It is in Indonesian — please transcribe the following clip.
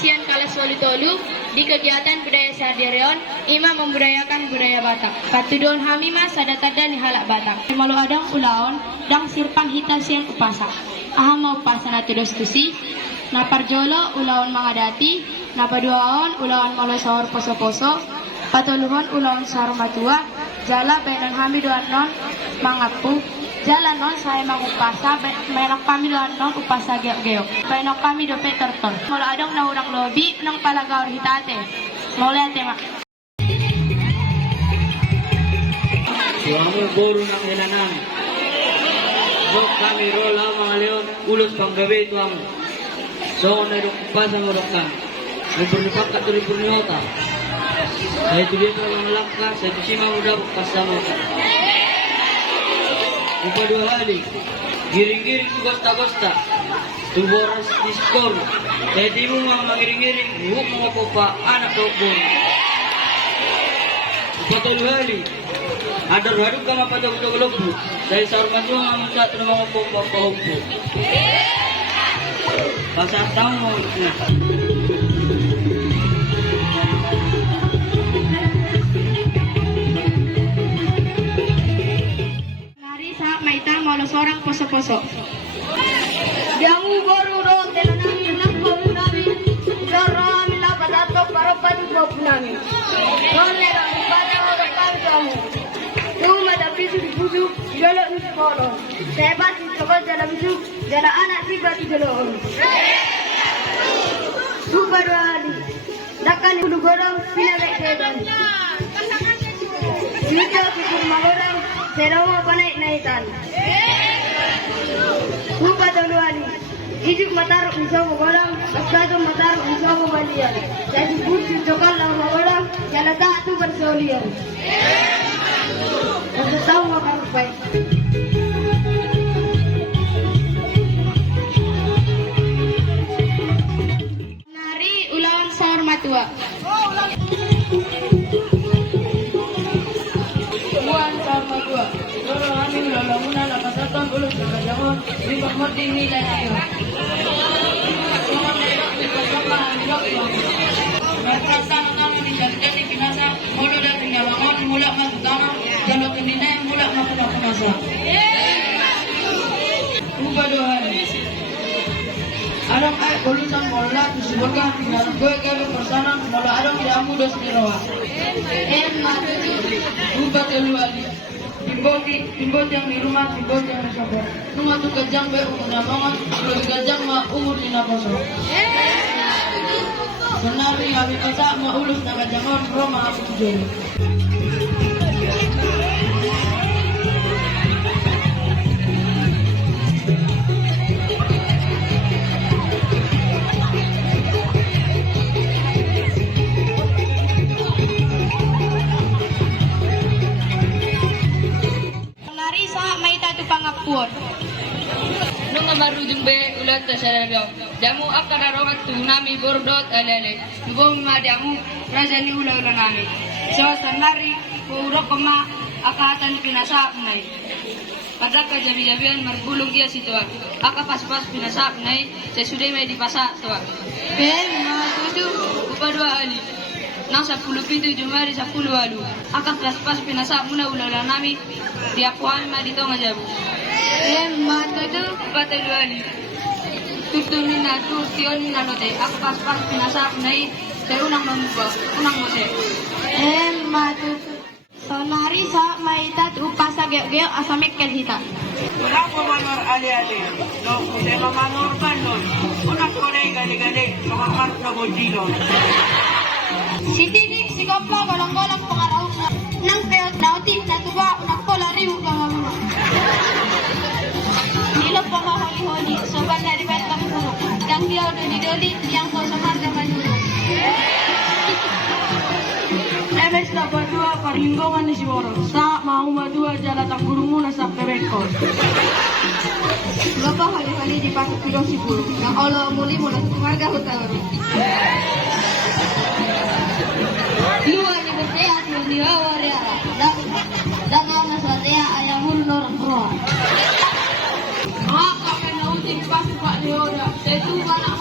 Sian Kalas Tolu di kegiatan budaya Sardireon, Ima membudayakan budaya Batak. Patudon Hamima sadatadan halak Batak. Malu adang ulaon, dang sirpang hita siang upasa. Aha mau upasana tudos tusi, naparjolo ulaon mangadati, napaduaon ulaon malo sahur poso-poso, patuluhon ulaon sahur matua, jala benan hamiduan non mangapu, jalan non saya mangupasa, menak kami doan non upasa geo-geo. Menak kami dope terton. Malu adang nahurang lobi, nang palagaur hitate. Maulay tema. Suami buru ng ilanan. So kami rola mga leon ulos panggabi tuang. So nairukpa sa ngurokkan. Nagpurnipak ka tulipurniota. Saya tuloy ko ng langka, saya tusima muda kasama ka. Upa dua hali, giring-giring tu gosta-gosta. Tu boras diskor. Saya timu mga mangiring-giring, huwag mga popa, anak dokbon. Upa tolu hali, adar-haduk ka mapatog-tog-logbo. Saya sahur masuha nga musa ito ng mga popa pahogbo. Pasatang mo na. Malu seorang poso-poso. Jamu baru ro telanami nakko nami. Dara mila padato para padu nami. Kone ra pada ora kami kamu. Tuma da bisu bisu jalo ni polo. Sebat di coba jala bisu jala anak tiba di jalo. Super wali. Dakan kudu gorong pila baik sedan. Video bikin magorang serawa panai naitan. Lupa duluan. Hidup matar usaha orang, asal matar usaha balian. Jadi butuh cokal lama orang, jalan tak tu bersolian. Kita tahu makan baik. Nari ulang sahur matua. Buan sama dua. Kalau kami lalamuna nakasatan ulos na kajangon, di pagmati nila tayo. Berkasa naman di jalan di pinasa, mula dari nyalangon, mula masutama, jalur kendina mula makunasa. Lupa doa. Adam ay kolusan mola tusubaga, dalam gue kebe persana, mola adam tidak mudah sendiriwa. Lupa teluali. Timbot yang di rumah, timbot yang di sobat. Nunga tu kejang be umur namongan, lebih kejang ma umur di naposo. Senari kami pasak ma ulus na kejangon, Roma aku tujuh. Nung marujung be ulat ta sarado. Jamu akararong at nami bordot alele. Nubong madamu rajani ula-ula nami. So sanari puro koma akatan pinasak nai. Pada kajabi-jabian marbulong dia situ. Aka pas-pas pinasak nai sesudah may dipasak to. Ben matuju upa dua ali. Nang 10 pintu Jumari 10 alu. Aka pas-pas pinasak muna ula-ula nami. Diapuan ma dito ngajabu. Mata tu Patalu ali. Tutunin na tu tion na lote. Ako pas-pas pinasak nai saya unang mamuba, unang mose. mata sonari sa maitat upasa geo-geo asamek hita. Wala ko manor ali-ali. No, kasi mamanor ka nun. Unak ko na gali-gali. Makakarap na bojilo. Si Tinik, si Koplo, golong-golong pengarahong nang peot nauti na tuba unak ko lariw ka mamama. Nilo pa holi-holi, soban dari betang buruk. Yang dia udah didoli, yang kau semar zaman dulu. MS na berdua perlinggongan ni si Boro. Sa mau madua jalatang gurumu na sa pebekon. Bapak holi-holi di pasuk pidong si bulu. Yang Allah muli mula keluarga hutan. Luar ni bertea tu di bawah dia. Dan orang sahaja ayam mulu orang tua. Maka kena uti di pasuk Pak Leoda. Saya tu anak